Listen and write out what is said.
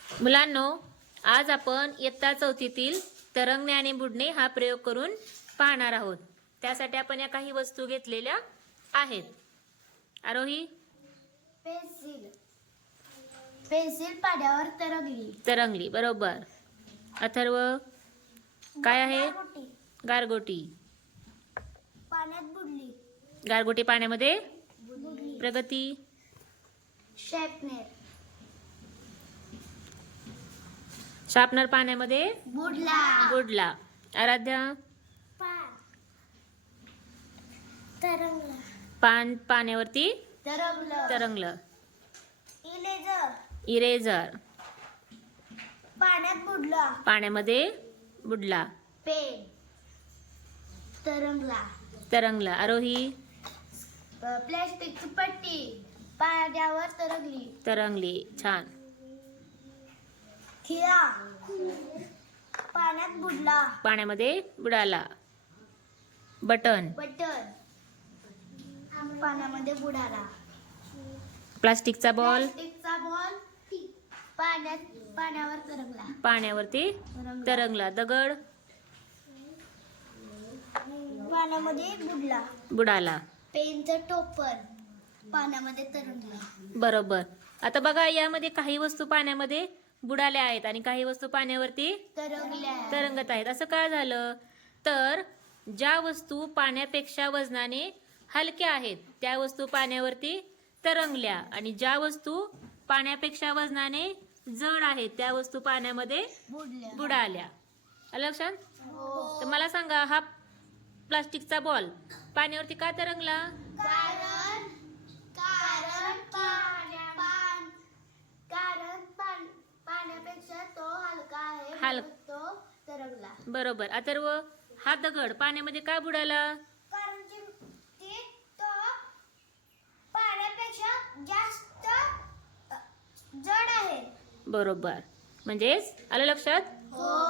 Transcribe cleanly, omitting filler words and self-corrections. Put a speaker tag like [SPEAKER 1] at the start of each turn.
[SPEAKER 1] मुलांनो, आज आपण इयत्ता चौथीतील तरंगणे आणि बुडणे हा प्रयोग करून पाहणार आहोत. त्यासाठी आपण या काही वस्तू घेतलेल्या आहेत. आरोही,
[SPEAKER 2] पेन्सिल. पेन्सिल पाण्यावर तरंगली.
[SPEAKER 1] तरंगली, बरोबर. अथर्व, काय आहे?
[SPEAKER 2] गारगोटी.
[SPEAKER 1] गारगोटी.
[SPEAKER 2] पाण्यात बुडली.
[SPEAKER 1] गारगोटी पाण्यामध्ये
[SPEAKER 2] बुडली.
[SPEAKER 1] प्रगती.
[SPEAKER 2] शार्पनर.
[SPEAKER 1] शार्पनर पाण्यामध्ये
[SPEAKER 2] बुडला.
[SPEAKER 1] बुडला. आराध्या,
[SPEAKER 2] पान. तरंगला.
[SPEAKER 1] पान पाण्यावरती
[SPEAKER 2] तरंगलं.
[SPEAKER 1] तरंगलं.
[SPEAKER 2] इरेजर.
[SPEAKER 1] इरेजर
[SPEAKER 2] पाण्यात बुडला.
[SPEAKER 1] पाण्यामध्ये बुडला.
[SPEAKER 2] पेन. तरंगला.
[SPEAKER 1] तरंगला. आरोही,
[SPEAKER 2] प्लास्टिकची पट्टी पाण्यावर तरंगली.
[SPEAKER 1] तरंगली. छान.
[SPEAKER 2] खिळा पाण्यात बुडला.
[SPEAKER 1] पाण्यामध्ये बुडाला. बटन
[SPEAKER 2] बटन पाण्यामध्ये बुडाला.
[SPEAKER 1] प्लास्टिकचा बॉल
[SPEAKER 2] प्लास्टिकचा बॉल पाण्यावर तरंगला.
[SPEAKER 1] पाण्यावरती तरंगला. दगड
[SPEAKER 2] पाण्यामध्ये बुडला.
[SPEAKER 1] बुडाला.
[SPEAKER 2] पेनचं टोपर पाण्यामध्ये तरंगला.
[SPEAKER 1] बरोबर. आता बघा, यामध्ये काही वस्तू पाण्यामध्ये बुडाल्या आहेत आणि काही वस्तू पाण्यावरती
[SPEAKER 2] तरंगल्या.
[SPEAKER 1] तरंगत आहेत. असं का झालं? तर ज्या वस्तू पाण्यापेक्षा वजनाने हलक्या आहेत त्या वस्तू पाण्यावरती तरंगल्या आणि ज्या वस्तू पाण्यापेक्षा वजनाने जड आहेत त्या वस्तू पाण्यामध्ये
[SPEAKER 2] बुडल्या.
[SPEAKER 1] बुडाल्या. आलं लक्षात?
[SPEAKER 2] हो.
[SPEAKER 1] तर मला सांगा, हा प्लास्टिकचा बॉल पाण्यावरती का तरंगला?
[SPEAKER 2] कारण पाण्यापेक्षा तो हलका आहे म्हणून तो तरंगला.
[SPEAKER 1] बरोबर. अथर्व, हा दगड पाण्यामध्ये का बुडाला?
[SPEAKER 2] कारण तो पाण्यापेक्षा जास्त जड आहे.
[SPEAKER 1] बरोबर. म्हणजेच आलं लक्षात?
[SPEAKER 2] हो.